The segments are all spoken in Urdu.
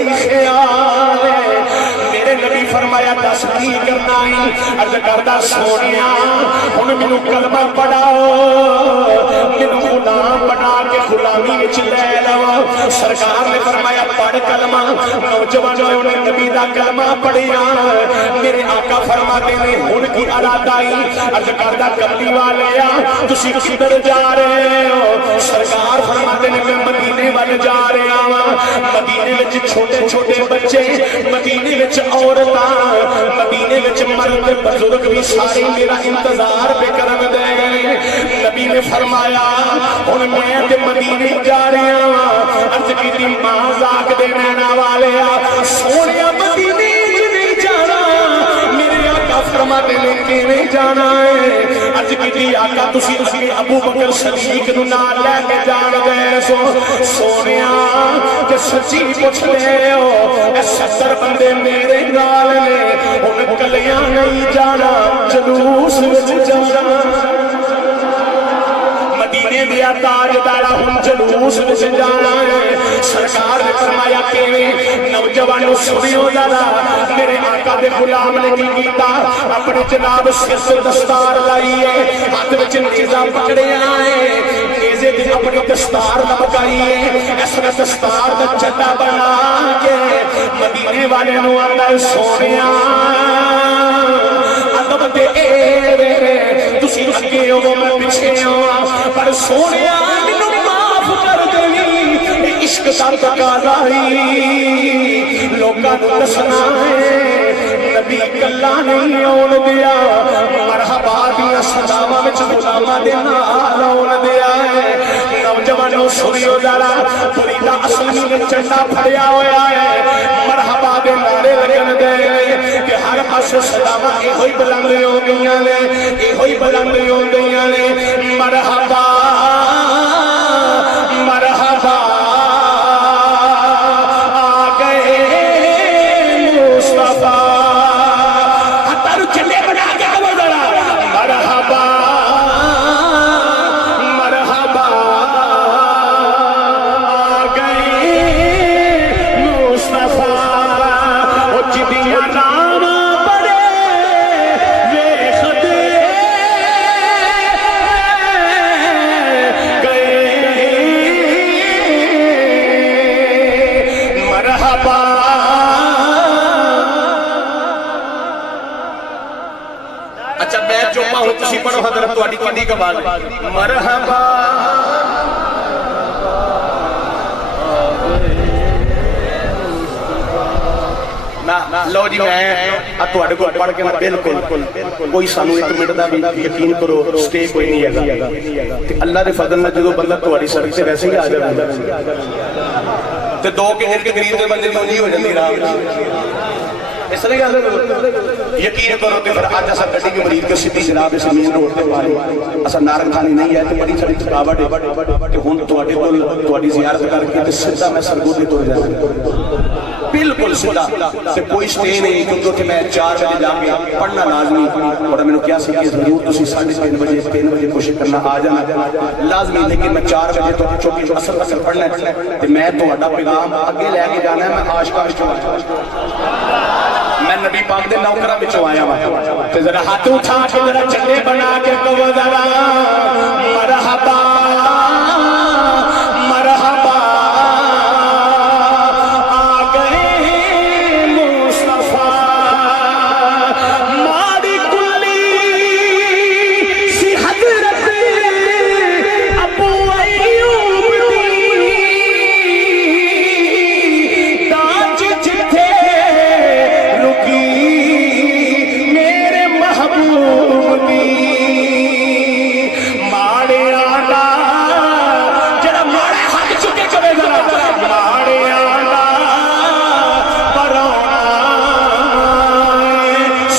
ہی خیال ہے میرے نبی فرمایا دس کی کرنا ہے عرض کردہ سونیا ہن مینوں کلمہ پڑھاؤ مینوں غلام بنا کے غلامی وچ لے لو سرکار نے فرمایا پڑھ کلمہ نوجوانوں نے نبی دا کلمہ پڑھیا میرے آقا فرماتے ہیں ہن کی ارادہ ہی عرض کردہ کملی والے تسی کدھر جا رہے ہو سرکار فرماتے ہیں میں مدینے والے جا رہے ہوں مدینے وچ چھوٹے چھوٹے بچے مدینے وچ عورتاں مدینے وچ مرد بزرگ بھی سارے میرا انتظار پہ کرن دے گئے نبی نے فرمایا ہن میں تے مدینے جا رہا ہوں عرض کیتی ماں زاک دے نینا والے سونیا مدینے نہیں جانا میرے آقا فرماتے ہیں کیویں جانا ہے عرض کیتی آقا تسی ابو بکر صدیق نوں نال لے کے جان دے سونیا کہ سچی پوچھ لے ہو اے 70 بندے میرے نال نے ہن کلیاں نہیں جانا جلوس وچ جانا مدینے دیا تاجدارا ہم جلوس وچ جانا ہے سرکار نے فرمایا کیویں نوجوانوں سنیو ذرا میرے آقا دے غلام نے کی کیتا اپنے جناب سر سے دستار لائی ہے ہاتھ وچ نیزا پکڑیا ہے نیزے دی اپنی دستار لمکائی ہے اس نے دستار دا چٹا بنا کے مدینے والے نوں آندا سونیا ادب تے اے تسی اگے ہو میں پیچھے ہوں پر سونیا مینوں معاف کر دینی عشق دا تقاضا ہی لوکاں نوں دسنا ہے نبی کلا نہیں آن دیا مرحبا دیا صداواں وچ غلاماں دے نال آن دیا ہے نوجوانوں سنیو ذرا پوری دا اصلی نے چنڈا پھڑیا ہویا ہے مرحبا دے نعرے لگن دے کہ ہر پاسے صداواں ایہو ہی بلند ہو گئیاں نے ایہو ہی بلند ہو گئیاں نے مرحبا مرحبا آ گئے مصطفیٰ ہتھارو چلے بنا کے آو ذرا مرحبا مرحبا آ گئے مصطفیٰ او جدیاں نام بڑے ویکھ دے مرحبا اچھا میں چوپا ہوں تسی پڑھو حضرت تو آڈی کنی کا بات مرحبا لو جی میں اتواڈے کو پڑھ کے بالکل کوئی سانو ایک منٹ دا بھی یقین کرو سٹے کوئی نہیں ہے تے اللہ دے فضل نال جدوں بندہ تواڈی سڑک تے ویسے ہی آ جائے تے دو کے گھر کے قریب دے بندے مونجی ہو جاندی راہ اس لیے یقین کرو تے پھر اج اسا گڈی کے مریض کے سیدھی جناب اس مین روڈ تے پارے اسا نارنگانی نہیں ہے تے بڑی ساری تھکاوٹ ہے تے ہن تواڈے کول تواڈی زیارت کر کے تے سیدھا میں سرگودی تر جاواں بالکل سیدھا تے کوئی سٹے نہیں کیونکہ میں 4 بجے جا کے پڑھنا لازمی اور میں نے کیا سی کہ ضرور تسی 3:30 بجے 3 بجے کوشش کرنا آ جانا لازمی لیکن میں 4 بجے تو چوکی اثر پڑھنا ہے تے میں تہاڈا پیغام اگے لے کے جانا ہے میں عاشقاں وچوں میں نبی پاک دے نوکراں وچوں آیا ہاں تے ذرا ہاتھ اٹھا کے ذرا چلے بنا کے کہو ذرا مرحبا مرحبا آ گئے مصطفیٰ ماری کلی سی حضرت ابو ایوب دی تاج جتھے رکی میرے محبوب دی ماڑے آنا جڑا ماڑے ہاتھ چکے کرے ذرا ماڑے آنا پرونا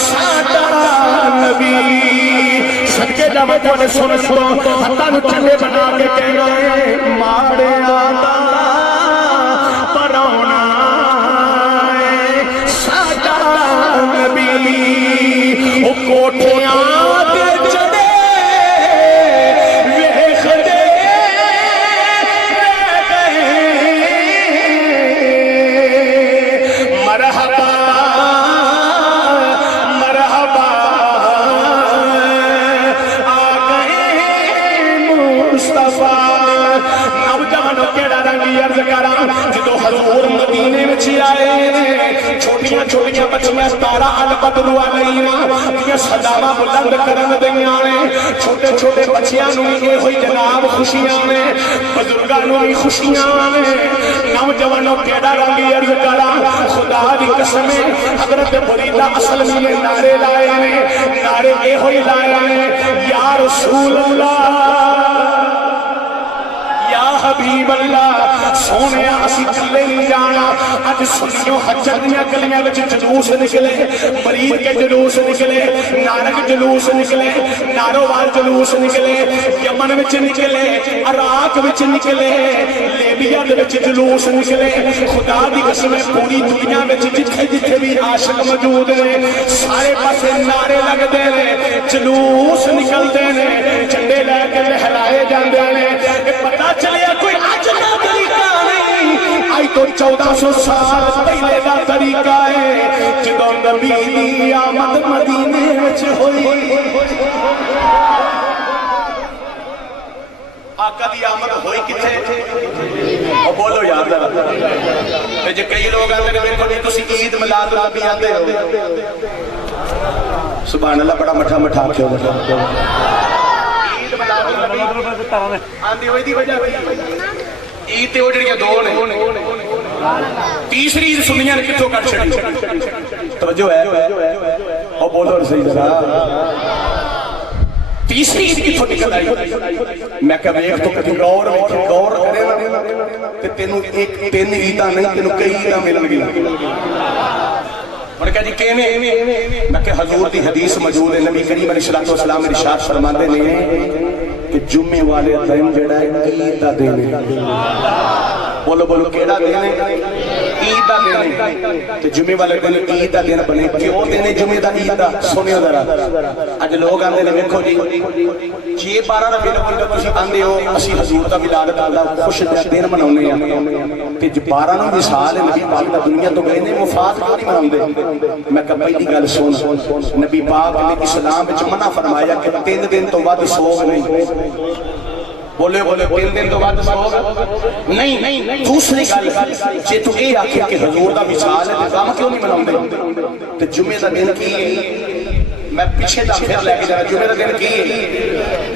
ساڈا نبی صدقے جب تواڈے سن ہتھاں نوں چلے بنا کے کہنا ہے ماڑے آنا پرونا ساڈا نبی او کوٹھیاں تے چڑھے ویکھ دے عرض کراں جدو حضور مدینے وچ آئے چھوٹیاں چھوٹیاں بچیاں تارا البدر علینا دیاں صداواں بلند کرن دیاں نے چھوٹے چھوٹے بچیاں نوں یہ ہوئی جناب خوشیاں نے بزرگاں نوں بھی خوشیاں نے نوجوانوں کیڑا رنگ عرض کراں خدا دی قسم حضرت بریدہ اصل میں نعرے لائے نے نعرے یہ ہوئی لائے نے یا رسول اللہ یا حبیب اللہ سونے اسی چلے نہیں جانا اج سنیوں حجر دیاں گلیاں وچ جلوس نکلے مرید کے جلوس نکلے نارک جلوس نکلے نارووال جلوس نکلے یمن وچ نکلے عراق وچ نکلے لیبیا دے وچ جلوس نکلے خدا دی قسم پوری دنیا وچ جتھے جتھے بھی عاشق موجود نے سارے پاسے نعرے لگدے نے جلوس نکلدے نے جھنڈے لے کے لہرائے جاندے نے پتہ چلیا کوئی اج دا طریقہ نہیں آئی تو 1400 سال پہلے دا طریقہ ہے جدوں نبی دی آمد مدینے وچ ہوئی آقا دی آمد ہوئی کتھے اور بولو یاد ہے جے کئی لوگ آندے نے ویکھو جی تسی عید میلاد النبی آندے ہو سبحان اللہ بڑا مٹھا مٹھا کے عید میلاد النبی آندی ہوئی دی وجہ عید تے وہ جڑیاں دو نے تیسری عید سنیاں نے کتھوں کٹ چھڑی توجہ ہے اور بولو صحیح ذرا تیسری عید کتھوں نکل آئی میں کہا ویکھ تو کدی غور کرے نا تے تینوں ایک تین عیداں نہیں تینوں کئی عیداں ملن گی اور کہا جی کیویں میں کہ حضور دی حدیث موجود ہے نبی کریم علیہ الصلوۃ والسلام ارشاد فرماندے نے کہ جمعے والے دن جڑا ہے عید دا دن ہے بولو بولو کیڑا دن ہے عید دا دن ہے تے جمعے والے دن عید دا دن بنے کیوں دن ہے جمعے دا عید دا سنیو ذرا اج لوگ آندے نے ویکھو جی جے 12 ربیع الاول دا تسی آندے ہو اسی حضور دا ولادت دا خوش دن مناونے ہیں تے 12 نوں وصال نبی پاک دا دنیا تو گئے نے وفات کیوں نہیں مناوندے میں کہ پہلی گل سن نبی پاک نے اسلام وچ منع فرمایا کہ 3 دن تو ود سوگ نہیں بولے بولے 3 دن تو بعد سوگ نہیں دوسری گل جے تو یہ آکھے کہ حضور دا وصال ہے تے کام کیوں نہیں مناوندے تے جمعے دا دن کی ہے میں پیچھے دا پھر لے کے جا جمعے دا دن کی ہے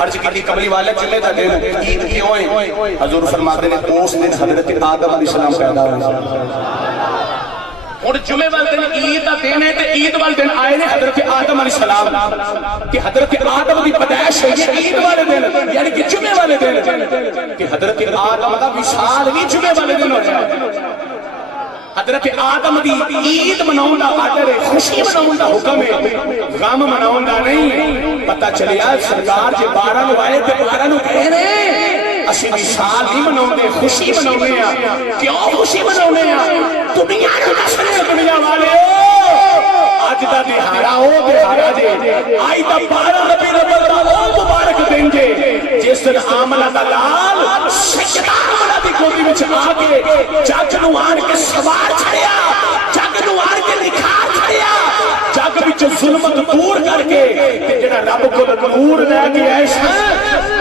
عرض کی کملی والے جمعے دا دن عید کیوں ہے حضور فرماتے ہیں اس دن حضرت آدم علیہ السلام پیدا ہوئے اور جمعے والے دن عید دا دن ہے تے عید والے دن آئے نے حضرت آدم علیہ السلام کہ حضرت آدم دی پیدائش ہوئی ہے عید والے دن یعنی کہ جمعے والے دن کہ حضرت آدم دا وصال بھی جمعے والے دن ہویا حضرت آدم دی عید مناؤں دا آڈر ہے خوشی مناؤں دا حکم ہے غم مناؤں دا نہیں پتہ چلیا سرکار جے 12 نو آئے تے 12 نو کہہ رہے اسی وصال نہیں مناؤں خوشی مناؤں کیوں خوشی مناؤں دنیا نو دسنے دنیا والے آج دا دہارا ہو دہارا جے آئی دا 12 ربیع الاول دا او مبارک دن جے جس دن آملہ دا لال سجدہ آملہ دی گودی وچ آ کے جگ نو آن کے سوار چھڑیا جگ نو آن کے نکھار چھڑیا جگ وچ ظلمت دور کر کے جڑا رب کو نور لے کے ایسا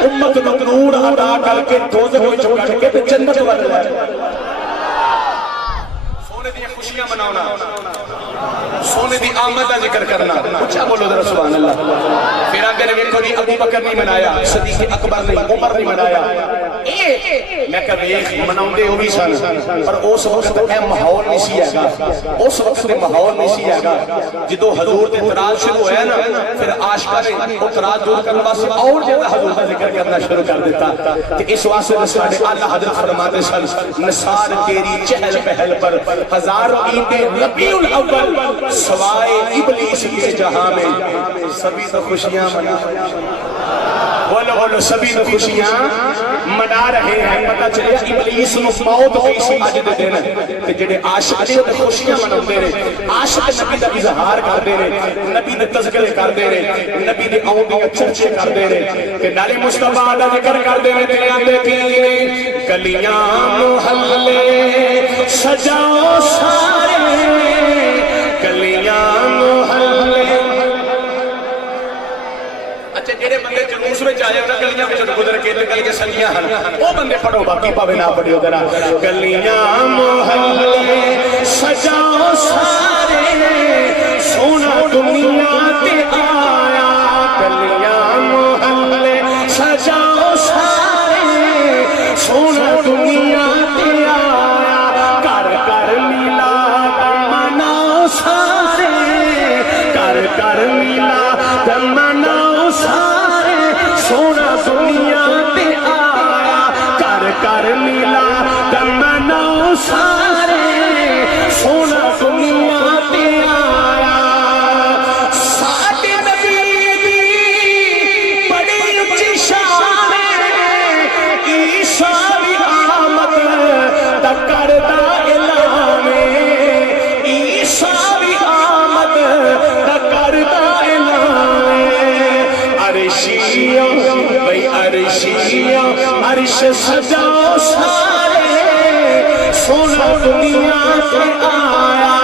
امت نو نور عطا کر کے دوزخ وچ کڈ کے تے جنت ول لے سونے دی خوشیاں مناونا سونے دی آمد کا ذکر کرنا اچھا بولو ذرا سبحان اللہ پھر آگے نے ویکھو جی ابو بکر نہیں منایا صدیق اکبر نہیں عمر نہیں منایا میں کہ ویکھ مناوندے او بھی سن پر اس وقت اے ماحول نہیں سی ہےگا اس وقت دے ماحول نہیں سی ہےگا جدوں حضور تے اعتراض شروع ہویا نا پھر عاشقاں نے اعتراض دور کرنے واسطے اور زیادہ حضور کا ذکر کرنا شروع کر دیتا کہ اس واسطے ساڈے اعلی حضرت فرماتے سن نثار تیری چہل پہل پر ہزاروں عیدیں ربیع الاول سوائے ابلیس کے جہاں میں سبھی تو خوشیاں منا بولو بولو سبھی تو خوشیاں منا رہے ہیں پتہ چلے ابلیس نو موت ہوئی سی اج دے دن تے جڑے عاشق نے خوشیاں مناوندے نے عاشق نبی دا اظہار کردے نے نبی دے تذکرے کردے نے نبی دے اون دی چرچے کردے نے تے نالے مصطفی دا ذکر کردے نے تے آندے کہ گلیاں محلے سجاؤ سارے گلیاں محلے اچھا جڑے بندے جلوس وچ آئے ہوتا گلیاں میں گزر کے گلیاں سنگیاں ہیں وہ بندے پڑھو باقی پاوے نہ پڑھو ذرا گلیاں محلے سجاؤ سارے سونا دنیا تے آیا گلیاں محلے سجاؤ سارے سونا دنیا تے آیا کر کر میلاد مناؤ سارے کر کر میلاد مناؤ سارے سونا دنیا تے آیا کر کر میلاد مناؤ سارے سونا دنیا تے آیا ساڈے نبی دی بڑی اچھی شان عیسیٰ دی آمد دا کردا اعلان عیسیٰ دی آمد دا کردا اعلان عرشیاں بھئی عرشیاں عرش سجاؤ سارے سونا دنیا تے آیا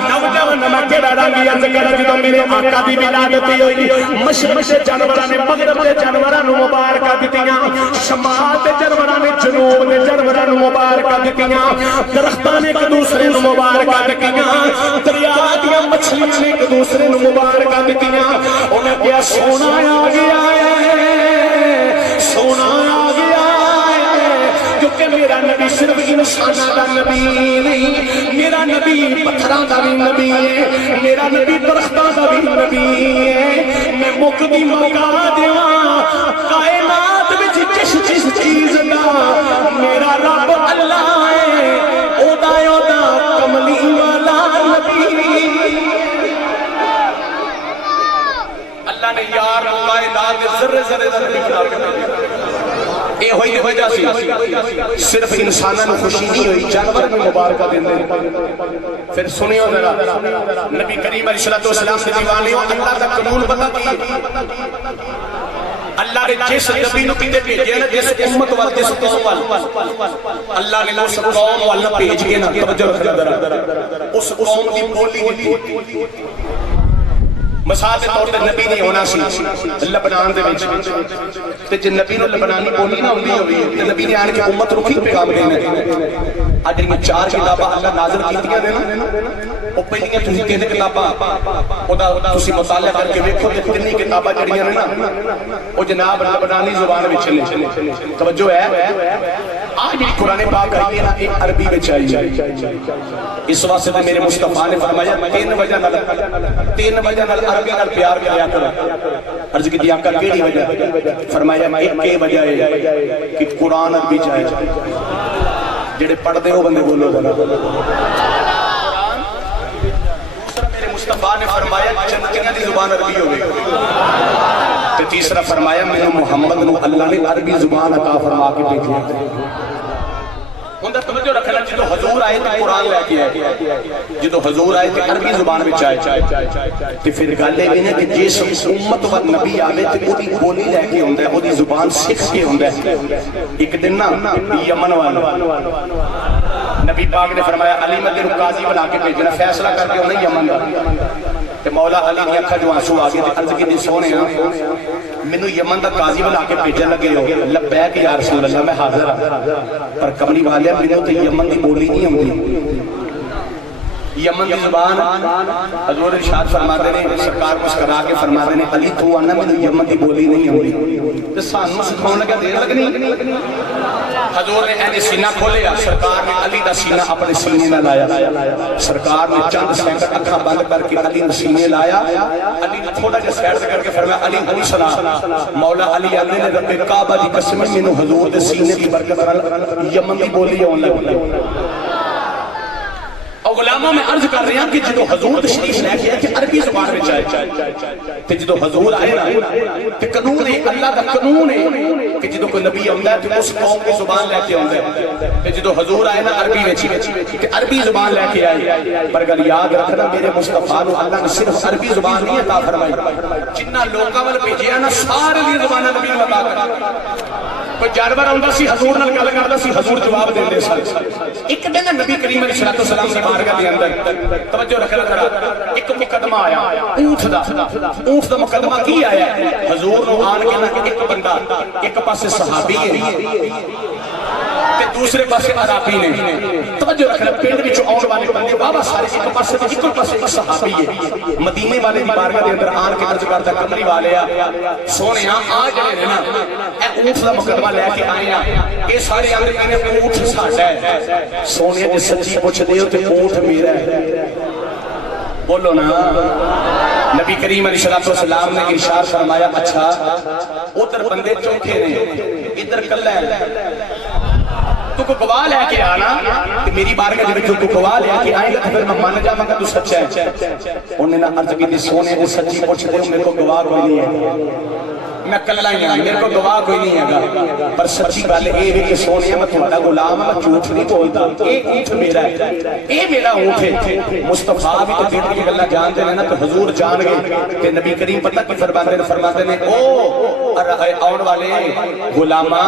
نوجوان میں کیڑا رنگی عرض کرا جدو میرے آقا دی ولادت ہوئی مشرق سے جانوراں نے مغرب سے جانوراں نو مبارکاں دتیاں شمال تے جانوراں نے جنوب تے جانوراں نو مبارکاں دتیاں درختاں نے ایک دوسرے نو مبارکاں دتیاں دریا دیاں مچھلیاں نے ایک دوسرے نو مبارکاں دتیاں انہاں کیا سونا آ گیا ہے سونا آ گیا ہے کیونکہ میرا نبی صرف انساناں دا نبی نہیں میرا نبی پتھراں دا بھی نبی ہے میرا نبی درختاں دا بھی نبی ہے میں مقدی موقع دیواں کائنات وچ جس چیز دا میرا رب اللہ ہے او دا کملی والا نبی اللہ نے یار کائنات دے ذرے ذرے دا نبی بنا کے بھیجا اے ہوئی وجہ سی صرف انساناں نو خوشی نہیں ہوئی جانور میں مبارکہ دیندے پھر سنیو ذرا نبی کریم علیہ السلام کے دیوانیوں اللہ دا قانون پتہ کی اللہ نے جس نبی نو کتے بھیجے نا جس امت وال جس قوم وال اللہ نے اس قوم وال بھیج کے نا توجہ رکھو ذرا اس قوم دی بولی نہیں مثال کے طور پر نبی نہیں ہونا سی لبنان دے وچ تے جے نبی نو لبنانی بولی نہ ہوندی ہوئی تے نبی نے آن کے امت نو کی پیغام دینا اج جڑی چار کتاباں اللہ نازل کیتیاں نے نا او پہلیاں تسی کہندے کتاباں اودا تسی مطالعہ کر کے ویکھو تے کتنی کتاباں جڑیاں نے نا او جناب لبنانی زبان وچ نے توجہ ہے آج جڑی قرآن پاک آئی ہے نا ایک عربی وچ آئی ہے اس واسطے تے میرے مصطفیٰ نے فرمایا تین وجہ نال عربی نال پیار کریا کرو عرض کی دیا کر کیڑی وجہ فرمایا ایک وجہ ہے کہ قرآن عربی چاہے جڑے پڑھ دے ہو بندے بولو میرے مصطفیٰ نے فرمایا جنتیاں دی زبان عربی ہوگی تے تیسرا فرمایا میں محمد نو اللہ نے عربی زبان عطا فرما کے بھیجا اندر توجہ رکھنا جدو حضور آئے تو قرآن لے کے آئے جدو حضور آئے تو عربی زبان میں چاہے تو پھر گالے بھی نے کہ جس امت و نبی آئے تو وہ دی بولی لے کے ہوندہ ہے وہ دی زبان سکھ کے ہوندہ ہے ایک دن نا یمن والا نبی پاک نے فرمایا علی میں تیرو قاضی بنا کے بھیجنا فیصلہ کر کے انہیں یمن دا کہ مولا علی نے اکھا جو آنسو آگے تھے عرض کی دی سونے میں نے یمن دا قاضی بنا کے بھیجن لگے ہو لبیک یا رسول اللہ میں حاضر ہوں پر کملی والے میں نے تو یمن دی بولی نہیں ہوندی یمن دی زبان حضور ارشاد فرماتے ہیں سرکار مسکرا کے فرماتے ہیں علی تو آنا میں نے یمن دی بولی نہیں ہوندی تو سانوں سکھاؤں لگا دیر لگنی حضور نے اینجے سینہ کھولے سرکار نے علی دا سینہ اپنے سینے میں لایا سرکار نے چند سیکنڈ اکھاں بند کر کے علی نے سینے لایا علی نے تھوڑا جا سیڈ کر کے فرمایا علی علی سنا مولا علی آنے نے رب کعبہ دی قسم میں نے حضور دے سینے کی برکت یمن دی بولی ہون لگی اور غلاموں میں عرض کر رہے ہیں کہ جدو حضور تشریف لے کے کہ عربی زبان میں چاہے کہ جدو حضور آئے نا کہ قانون ہے اللہ کا قانون ہے کہ جدو کوئی نبی آمدہ ہے تو اس قوم کی زبان لے کے آمدہ ہے کہ جدو حضور آئے نا عربی میں کہ عربی زبان لے کے آئے پر اگر یاد رکھنا میرے مصطفیٰ نے اللہ نے صرف عربی زبان نہیں عطا فرمائی جنہ لوگوں وال بھیجیا نا سارے دی زبان نبی نے عطا کر کوئی جانور آتا سی حضور نال گل کردا سی حضور جواب دیندے سن ایک دن نبی کریم علیہ السلام دی بارگاہ دے اندر توجہ رکھنا ذرا ایک مقدمہ آیا اونٹ دا مقدمہ کی آیا حضور نو آن کے نا ایک بندہ ایک پاسے صحابی ہے تے دوسرے پاسے عربی نے توجہ رکھنا پنڈ وچ آن والے بندے بابا سارے ایک پاسے صحابی ہے مدینے والے دی بارگاہ دے اندر آن کے عرض کردا کملی والیا سونیا آ جڑے نے نا اے اونٹ دا مقدمہ لے کے آئے ہیں اے سارے اندر کہنے اونٹ ساڈا ہے سونے تے سچی پوچھ دے تے اونٹ میرا ہے بولو نا نبی کریم علیہ السلام نے ارشاد فرمایا اچھا ادھر بندے چوکھے نے ادھر کلا ہے تو کو گواہ لے کے آنا کہ میری بارگاہ دے وچ تو گواہ لے کے آئے گا پھر میں مان جاواں گا تو سچا ہے انہوں نے عرض کی سونے تے سچی پوچھ دے میرے کو گواہ کوئی نہیں ہے میں کلا ہی ہاں میرے کو گواہ کوئی نہیں ہے پر سچی گل اے ہے کہ سونے میں تہاڈا غلام ہاں جھوٹ نہیں بولدا اے اونٹ میرا ہے اے میرا اونٹ ہے مصطفیٰ بھی تے دل دی گلاں جانتے ہیں نا تو حضور جان گئے کہ نبی کریم پتہ کی فرماتے نے او آن والے غلاماں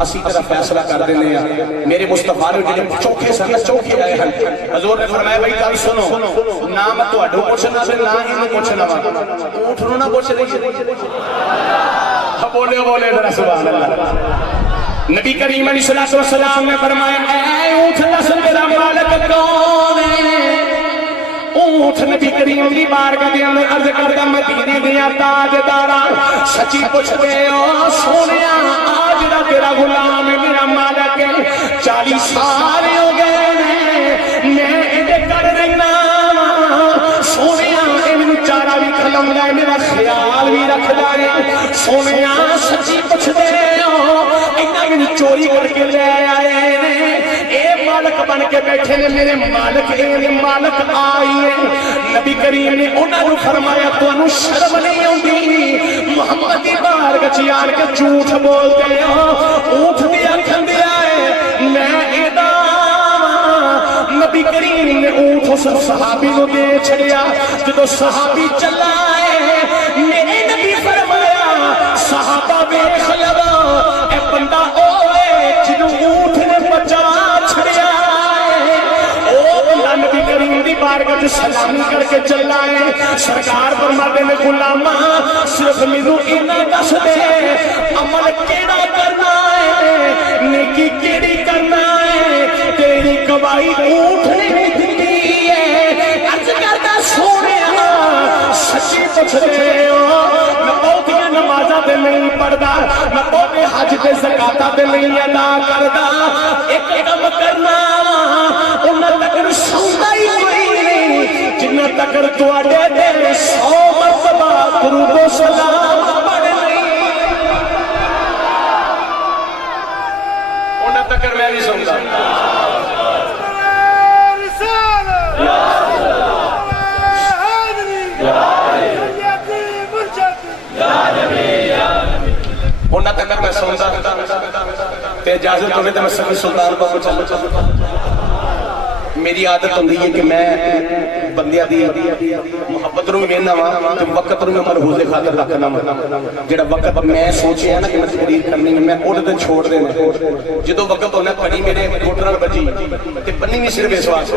اسی طرح فیصلہ کر دینے ہیں میرے مصطفیٰ نے جڑے چوکھے سن چوکھے آئے ہیں حضور نے فرمایا بھائی گل سنو نہ میں تہاڈو پوچھنا تے نہ اینوں پوچھنا وا اونٹ نوں نہ پوچھ رہی بولے بولے ذرا سبحان اللہ نبی کریم علیہ السلام نے فرمایا اے اونٹ دس میرا مالک کون ہے اونٹ نبی کریم دی بارگاہ دے اندر عرض کردا مدینے دیاں تاجداراں سچی پوچھ دے او سونیا آج دا تیرا غلام میرا مالک 40 سال ہو گئے میں اے کر رہنا سونیا اے مینوں چارا بھی کھلاوندا ہے میرا خیال بھی رکھدا ہے سونیا سچی پوچھ دے او انہاں مینوں چوری کر کے لے آئے نے اے مالک بن کے بیٹھے نے میرے مالک اے مالک آئی ہے نبی کریم نے انہاں نوں فرمایا تانوں شرم نہیں آندی محمد دی بارگاہ وچ آن کے جھوٹ بولدے ہو اونٹ دی اکھن دی آئے میں ادا نبی کریم نے اونٹ اس صحابی نو دے چھڑیا جدو صحابی چلا ہے میرے نبی فرمایا صحابہ ویکھ لو اے بندہ اوے جنوں اونٹ نے بچا چھڑیا او بندہ نبی کریم دی بارگاہ وچ سلامی کر کے چلا ہے سرکار فرماتے نے غلاماں صرف مینوں اینا دس دے عمل کیڑا کرنا ہے نیکی کیڑی کرنا ہے تیری گواہی اونٹ نے دتی ہے عرض کردا سونیا سچی پوچھ رہے ہو میں بہتیاں نمازاں تے نہیں پڑھدا میں بہتے حج تے زکاتاں تے نہیں ادا کردا ایک کم کرنا انہاں تک سوندا ہی کوئی نہیں جنہ تک تواڈے دل 100 مرتبہ درود و سلام پڑھ نہیں انہاں تک میں نہیں سوندا انہاں تک میں سوندا تے اجازت ہوے تے میں سبھی سلطان بابو چلو میری عادت ہوندی ہے کہ میں بندیاں دی محبت نوں وینا وا تے وقت نوں مرحوظ خاطر رکھنا وا جڑا وقت میں سوچیا نا کہ میں تقریر کرنی میں اُڑ دن چھوڑ دینا جدوں وقت ہونا پڑی میرے گھٹنا بجی تے پنی بھی صرف اس واسطے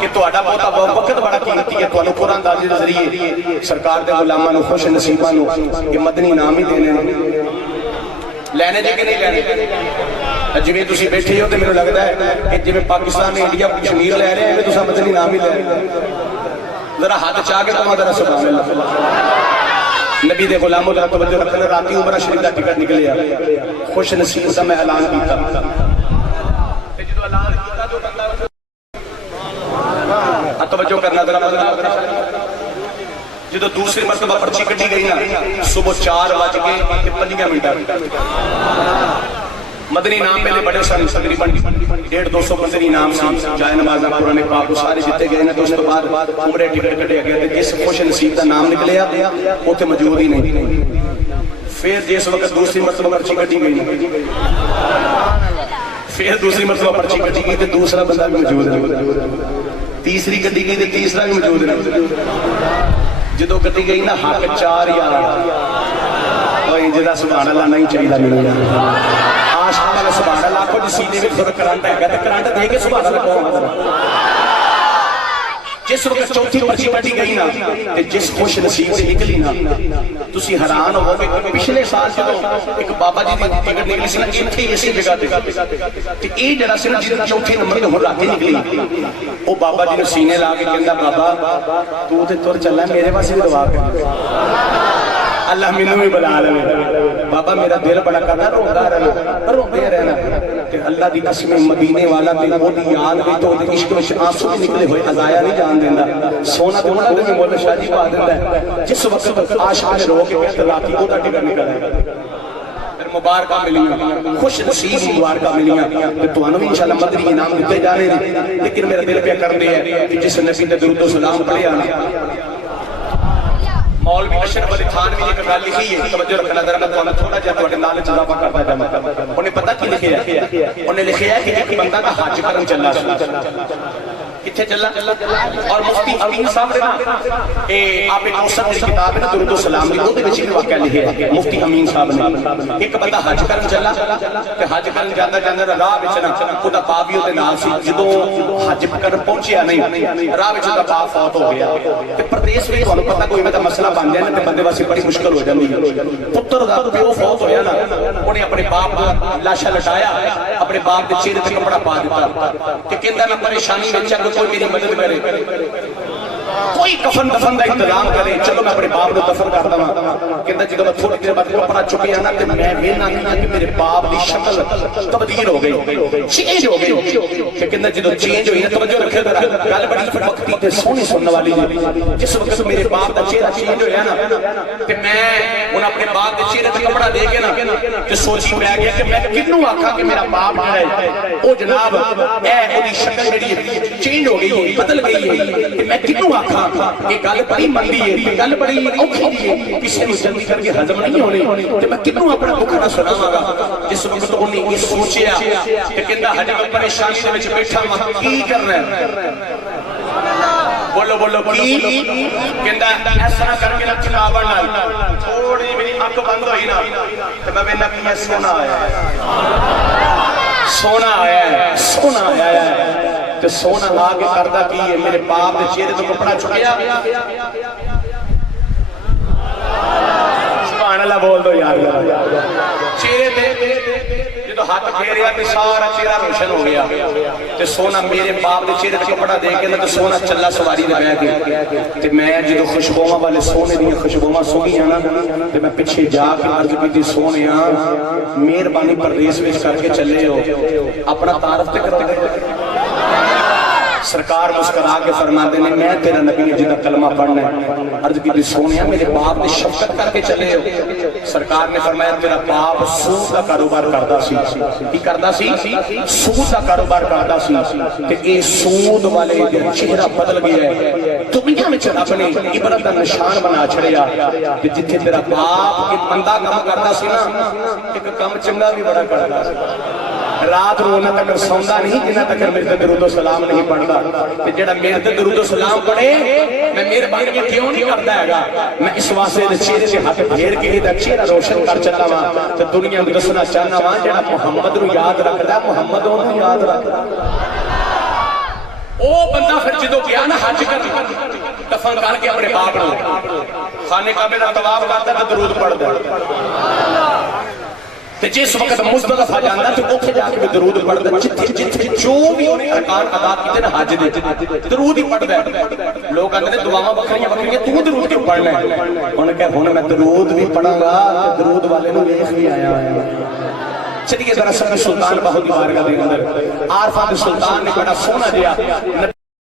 کہ تہاڈا بہتا وقت بڑا قیمتی ہے تانوں قرآن اندازے دے ذریعے سرکار دے غلاماں نوں خوش نصیباں نوں یہ مدنی انعام ہی دینے لینے جے کہ نہیں لینے جویں تسی بیٹھے ہو تے مینوں لگدا ہے کہ جویں پاکستان نے انڈیا کشمیر لے رہے ہیں تساں مدنی انعام ہی لے رہے ذرا ہاتھ چاہ کے کہو ذرا سبحان اللہ نبی دے غلاموں ذرا توجہ رکھنا راتی عمرہ شریف دا ٹکٹ نکلیا خوش نصیب دا میں اعلان کیتا تے جدوں اعلان کیتا جو بندہ توجہ کرنا ذرا جدو دوسری مرتبہ پرچی کٹی گئی نا صبح 4 بج کے 5 منٹ مدنی نام پہلے بڑے سن تقریباً 150-200 مدنی نام سی جائے نمازاں قرآن پاک سارے جتے گئے نا تو اس کے بعد عمرے ٹکٹ کٹے گئے جس خوش نصیب کا نام نکلیا اوتھے موجود ہی نہیں پھر جس وقت دوسری مرتبہ پرچی کٹی گئی پھر دوسری مرتبہ پرچی کٹی گئی تو دوسرا بندہ بھی موجود نہیں تیسری کٹی گئی تو تیسرا بھی موجود نہیں جدو کٹی گئی نا حق 4 یار جدا سبحان اللہ نہیں چاہیے میرے عاشق والا سبحان اللہ کو جس سینے میں پھر کرنٹ ہے تے کرنٹ دے کے سبحان اللہ کہو جس وقت چوتھی پرچی کٹی گئی نا تے جس خوش نصیب سے نکلی نا تسی حیران ہو گے پچھلے سال جدوں ایک بابا جی دی ٹکٹ نکلی سی نا ایتھے اسی جگہ تے اے جڑا سی نا جس چوتھے نمبر تے ہن رات نکلی او بابا جی نے سینے لا کے کہندا بابا تو تے تر چلنا میرے پاس بھی دعا کر اللہ مینوں بھی بلا لے بابا میرا دل بڑا کردا روندے رہنا تے اللہ دی قسم مدینے والا تے او دی یاد وچ تو دے عشق وچ آنسو نکلے ہوئے عزایا نہیں جان دیندا سونا تے انہاں دے مولا شاہ جی پا دیندا ہے جس وقت عاشق نے رو کے کہتا راتی او دا ٹکٹ نکل آیا پھر مبارکہ ملیاں خوش نصیب مبارکہ ملیاں تے تانوں بھی انشاءاللہ مدنی انعام دتے جانے نے لیکن میرا دل پہ کردے ہے کہ جس نبی تے درود و سلام پڑھیا نا مولوی اشرف علی خان بھی ایک گل لکھی ہے توجہ رکھنا ذرا میں تھوڑا تھوڑا جہا تواڈے نال اضافہ کردا جاواں انہیں پتہ کی لکھیا ہے انہیں لکھیا ہے کہ ایک بندہ کا حج کرن چلا کتھے چلا اور مفتی امین صاحب نے نا اے آپ ایک مصنف کی کتاب ہے نا درود و سلام دی اودے وچ واقعہ لکھیا ہے مفتی امین صاحب نے ایک بندہ حج کرن چلا تے حج کرن جاندا جاندا راہ وچ نا خدا باپ بھی اودے نال سی جدوں حج کرن پہنچیا نہیں راہ وچ دا باپ فوت ہو گیا تے پردیس وچ تانوں پتہ کوئی دا مسئلہ بن جائے نا تے بندے واسطے بڑی مشکل ہو جاندی ہے پتر دا پیو فوت ہویا نا اونے اپنے باپ دا لاشا لٹایا اپنے باپ دے چہرے تے کپڑا پا دیتا کہ کہندا میں پریشانی وچ کوئی میری مدد کرے کوئی کفن دفن دا انتظام کرے چلو میں اپنے باپ کو دفن کر دواں کہندا جدوں میں تھوڑی دیر بعد کپڑا چکیا نا تے میں وینا کہ میرے باپ دی شکل تبدیل ہو گئی چینج ہو گئی کہ کہندا جدوں چینج ہوئی نا توجہ رکھے ذرا گل بڑی وقتی تے سونی سنن والی جس وقت میرے باپ دا چہرہ چینج ہویا نا تے میں ان اپنے باپ دے چہرے تے کپڑا دے کے نا تے سوچی پہ گیا کہ میں کینوں آکھاں کہ میرا باپ ہے او جناب اے اودی شکل جڑی چینج ہو گئی ہے بدل گئی ہے کہ میں کینوں آکھاں یہ گل بڑی مندی ہے یہ گل بڑی اوکھی ہے کسی نوں جلدی کر کے ہضم نہیں ہونی تے میں کینوں اپنا دکھ نہ سناواں گا جس وقت انہیں یہ سوچیا کہ کہندا ہجے میں پریشانی دے وچ بیٹھا ہاں کی کرنا ہے بولو بولو کی کہندا اس طرح کر کے نہ چلاوڑ نال تھوڑی میری اکھ بند ہوئی نا تے میں وینا کہ سونا آیا ہے سونا آیا ہے سونا آیا ہے تے سونا لا کے کردا کی ہے میرے باپ دے چہرے تو کپڑا چکیا سبحان اللہ بول دو یار چہرے تے جدو ہاتھ پھیریا تے سارا چہرہ روشن ہو گیا تے سونا میرے باپ دے چہرے تے کپڑا دے کے تے سونا چلا سواری تے بیٹھ گیا تے میں جدو خوشبوواں والے سونے دی خوشبوواں سونیاں نا تے میں پیچھے جا کے عرض کیتی سونیا مہربانی پردیس وچ کر کے چلے ہو اپنا تعارف تے کرو سرکار مسکرا کے فرماتے ہیں میں تیرا نبی ہے جنہاں کلمہ پڑھنا ہے عرض کی سونیا میرے باپ نے شفقت کر کے چلے ہو سرکار نے فرمایا تیرا باپ سود کا کاروبار کردا سی کی کردا سی سود کا کاروبار کردا سی کہ یہ سود والے دا چہرہ بدل گیا ہے دنیا میں رب نے عبرت کا نشان بنا چھڑیا کہ جتھے تیرا باپ ایک بندہ کام کردا سی نا ایک کام چنگا بھی بڑا کردا سی رات رونا تک سوندا نہیں جنہ تک میرے تے درود و سلام نہیں پڑھدا تے جڑا میرے تے درود و سلام پڑھے میں مہربانی کیوں نہیں کردا ہےگا میں اس واسطے دے چہرے تے ہاتھ پھیر کے دا چہرہ روشن کر چلا وا تے دنیا نوں دسنا چاہنا وا جڑا محمد نوں یاد رکھدا محمد اونوں یاد رکھدا او بندہ پھر جدوں گیا نا حج کر دفن کر کے اپنے باپ نوں خانے کعبے دا طواف کردا تے درود پڑھدا تے جس وقت مزدلفہ جاندا تے اوتھے جا کے درود پڑھدا جتھے جتھے جو بھی ارکان ادا کیتے نا حج دے درود ہی پڑھدا لوگ کہندے دعاواں بکھریاں بکھریاں تو درود کیوں پڑھنا ہے انہوں نے کہا ہن میں درود بھی پڑھاں گا تے درود والے نوں ویکھ بھی آیا چلیے ذرا سب سلطان باہو دی بارگاہ دے اندر عارفاں دے سلطان نے بڑا سونا دیا